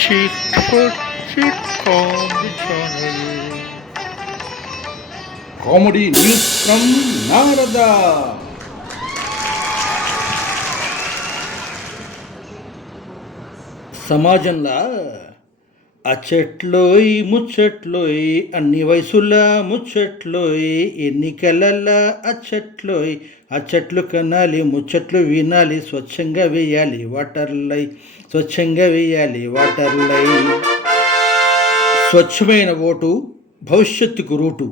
Chit for chit comedy channel. Comedy news from Narada. సమాజంలో అచ్చట్లోయ్ ముచ్చట్లోయ్ అన్ని వయసుల ముచ్చట్లోయ్ ఎన్నికలల్లా అచ్చట్లోయ్ అచ్చట్లు కనాలి ముచ్చట్లు వినాలి స్వచ్ఛంగా వేయాలి వాటర్లై స్వచ్ఛంగా వేయాలి వాటర్లై. స్వచ్ఛమైన ఓటు భవిష్యత్తుకు రూటు.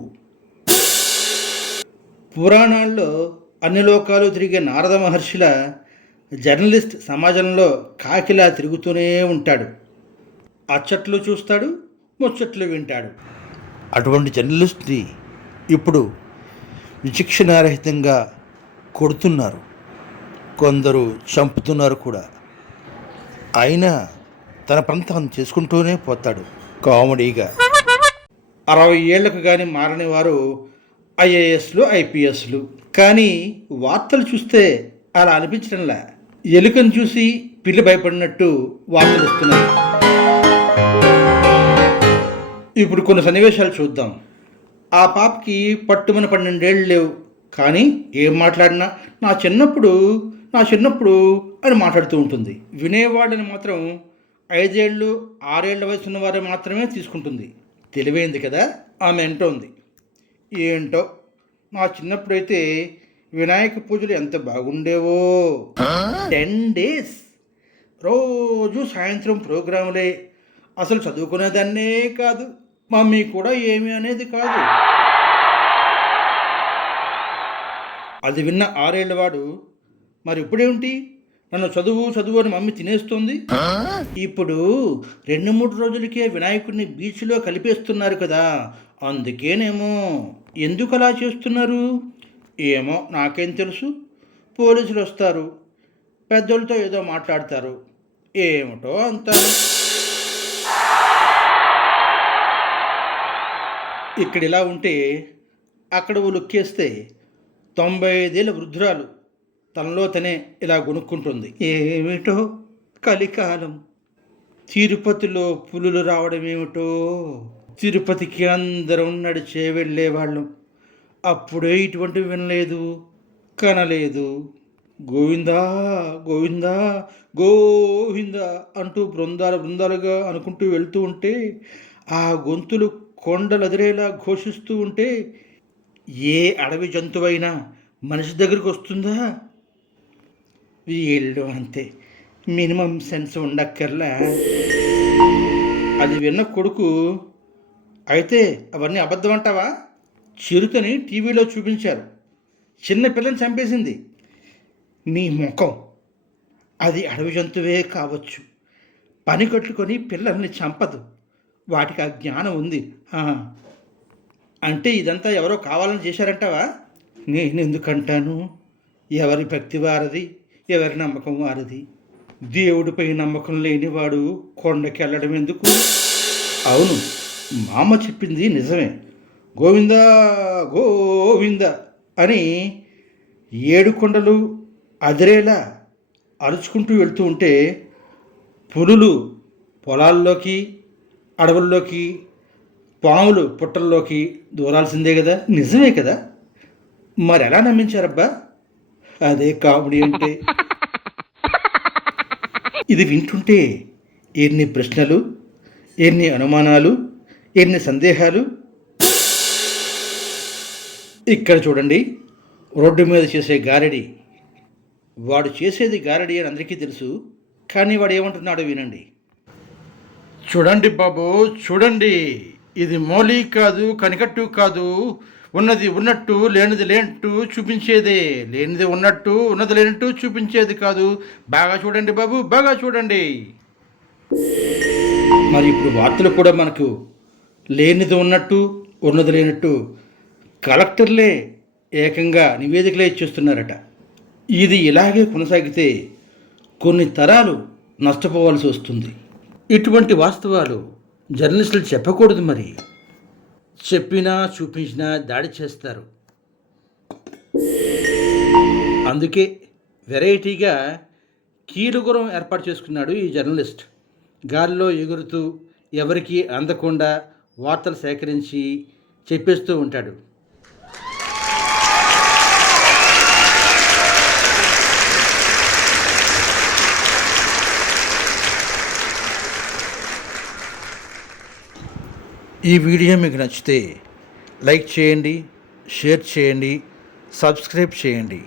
పురాణాల్లో అన్ని లోకాలు తిరిగే నారద మహర్షిల జర్నలిస్ట్ సమాజంలో కాకిలా తిరుగుతూనే ఉంటాడు. అచ్చట్లు చూస్తాడు, ముచ్చట్లు వింటాడు. అటువంటి జర్నలిస్ట్ని ఇప్పుడు విచక్షణారహితంగా కొడుతున్నారు, కొందరు చంపుతున్నారు కూడా. అయినా తన ప్రాంతం చేసుకుంటూనే పోతాడు కామెడీగా. 60 ఏళ్లకు కానీ మారని వారు ఐఏఎస్లు ఐపీఎస్లు. కానీ వార్తలు చూస్తే అలా అనిపించడంలా. ఎలుకను చూసి పిల్లి భయపడినట్టు వార్తలు వస్తున్నాయి. ఇప్పుడు కొన్ని సన్నివేశాలు చూద్దాం. ఆ పాపకి పట్టుమని 12 ఏళ్ళు లేవు, కానీ ఏం మాట్లాడినా నా చిన్నప్పుడు అని మాట్లాడుతూ ఉంటుంది. వినేవాళ్ళని మాత్రం 5 ఏళ్ళు 6 ఏళ్ల వయసు ఉన్న వారు మాత్రమే తీసుకుంటుంది. తెలివైంది కదా ఆమె అంటోంది. ఏంటో నా చిన్నప్పుడైతే వినాయక పూజలు ఎంత బాగుండేవో. 10 days రోజు సాయంత్రం ప్రోగ్రాములే. అసలు చదువుకునేదాన్నే కాదు, మమ్మీ కూడా ఏమీ అనేది కాదు. అది విన్న 6 ఏళ్ళవాడు, మరి ఇప్పుడేమిటి నన్ను చదువు అని మమ్మీ తినేస్తుంది. ఇప్పుడు 2-3 రోజులకే వినాయకుడిని బీచ్లో కలిపేస్తున్నారు కదా, అందుకేనేమో. ఎందుకు అలా చేస్తున్నారు ఏమో, నాకేం తెలుసు. పోలీసులు వస్తారు, పెద్దోళ్ళతో ఏదో మాట్లాడతారు, ఏమిటో అంటారు. ఇక్కడ ఇలా ఉంటే అక్కడ ఓ లుక్కేస్తే 95 ఏళ్ళ వృద్ధురాలు తనలో తనే ఇలా గొనుక్కుంటుంది. ఏమిటో కలికాలం, తిరుపతిలో పులులు రావడం ఏమిటో. తిరుపతికి అందరం నడిచే వెళ్ళేవాళ్ళం, అప్పుడే ఇటువంటివి వినలేదు కనలేదు. గోవిందా గోవిందా గోవిందా అంటూ బృందాలుగా అనుకుంటూ వెళ్తూ ఉంటే ఆ గొంతులు కొండలదిరేలా ఘోషిస్తూ ఉంటే ఏ అడవి జంతువైనా మనిషి దగ్గరికి వస్తుందా? వీళ్ళు అంతే, మినిమం సెన్స్ ఉండక్కర్లా. అది విన్న కొడుకు, అయితే అవన్నీ అబద్ధం అంటావా? చిరుతని టీవీలో చూపించారు, చిన్న పిల్లని చంపేసింది. నీ ముఖం, అది అడవి జంతువే కావచ్చు, పని కట్టుకొని పిల్లల్ని చంపదు, వాటికి ఆ జ్ఞానం ఉంది అంటే ఇదంతా ఎవరో కావాలని చేశారంటావా? నేను ఎందుకంటాను, ఎవరి భక్తి వారిది, ఎవరి నమ్మకం వారిది. దేవుడిపై నమ్మకం లేనివాడు కొండకి వెళ్ళడం ఎందుకు? అవును, మా అమ్మ చెప్పింది నిజమే. గోవిందా గోవింద అని 7 కొండలు అదిరేలా అరుచుకుంటూ వెళ్తూ ఉంటే పులులు పొలాల్లోకి, అడవుల్లోకి, పాములు పుట్టల్లోకి దూరాల్సిందే కదా. నిజమే కదా, మరి ఎలా నమ్మించారబ్బా? అదే కామెడీ అంటే. ఇది వింటుంటే ఎన్ని ప్రశ్నలు, ఎన్ని అనుమానాలు, ఎన్ని సందేహాలు. ఇక్కడ చూడండి, రోడ్డు మీద చేసే గారడి. వాడు చేసేది గారడి అని అందరికీ తెలుసు, కానీ వాడు ఏమంటున్నాడో వినండి. చూడండి బాబు, చూడండి, ఇది మౌలి కాదు, కనికట్టు కాదు. ఉన్నది ఉన్నట్టు, లేనిది లేనట్టు చూపించేదే. లేనిది ఉన్నట్టు, ఉన్నది లేనట్టు చూపించేది కాదు. బాగా చూడండి బాబు, బాగా చూడండి. మరి ఇప్పుడు వార్తలు కూడా మనకు లేనిది ఉన్నట్టు, ఉన్నది లేనట్టు కలెక్టర్లే ఏకంగా నివేదికలే ఇచ్చేస్తున్నారట. ఇది ఇలాగే కొనసాగితే కొన్ని తరాలు నష్టపోవాల్సి వస్తుంది. ఇటువంటి వాస్తవాలు జర్నలిస్టులు చెప్పకూడదు. మరి చెప్పినా చూపించినా దాడి చేస్తారు. అందుకే వెరైటీగా కీలుగురం ఏర్పాటు చేసుకున్నాడు ఈ జర్నలిస్ట్. గాలిలో ఎగురుతూ ఎవరికీ అందకుండా వార్తలు సేకరించి చెప్పేస్తూ ఉంటాడు. ఈ వీడియో మీకు నచ్చితే లైక్ చేయండి, షేర్ చేయండి, సబ్స్క్రైబ్ చేయండి.